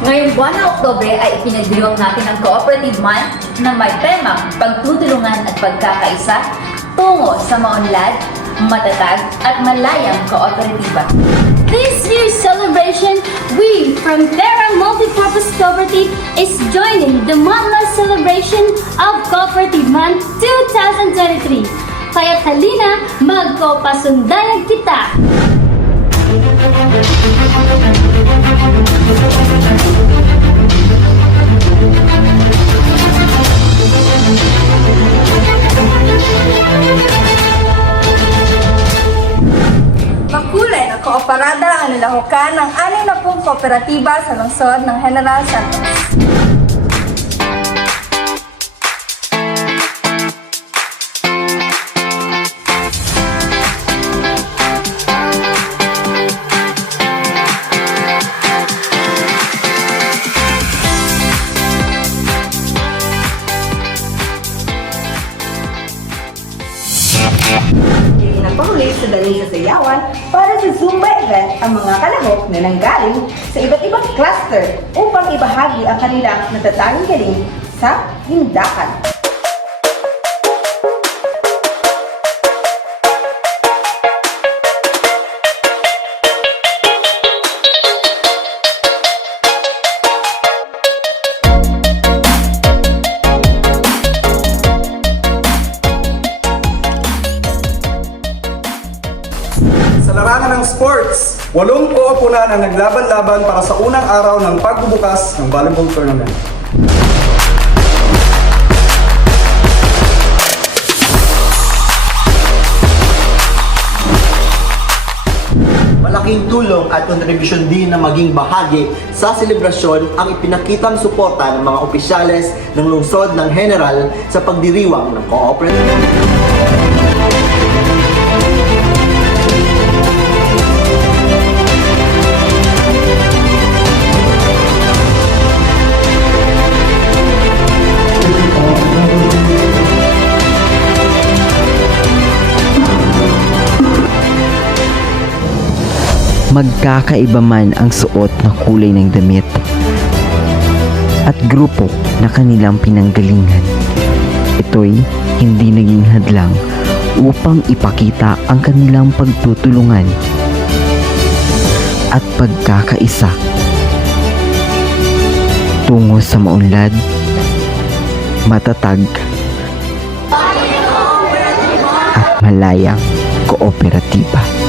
Ngayong buwan ng Oktubre ay ipinagdiriwang natin ang Cooperative Month na may temang pagtutulungan at pagkakaisa tungo sa maunlad, matatag at malayang kooperatiba. This year's celebration, we from Terra Multipurpose Cooperative is joining the month-long celebration of Cooperative Month 2023. Kaya halina, magkopasundayan kita! Makulay na kooperada ang nilahukan ng 60 kooperatiba sa lungsod ng General Santos. Nagpahuli sa Dalisa Sayawan para sa Zumba event ang mga kalahok na nanggaling sa iba't ibang cluster upang ibahagi ang kanilang natatanging galing sa hindakan. Sa larangan ng sports, 8 koopunan ang naglaban-laban para sa unang araw ng pagbubukas ng volleyball tournament. Malaking tulong at kontribusyon din na maging bahagi sa selebrasyon ang ipinakitang suporta ng mga opisyales ng lungsod ng General sa pagdiriwang ng cooperative. Magkakaiba man ang suot na kulay ng damit at grupo na kanilang pinanggalingan. Ito'y hindi naging hadlang upang ipakita ang kanilang pagtutulungan at pagkakaisa tungo sa maunlad, matatag at malayang kooperatiba.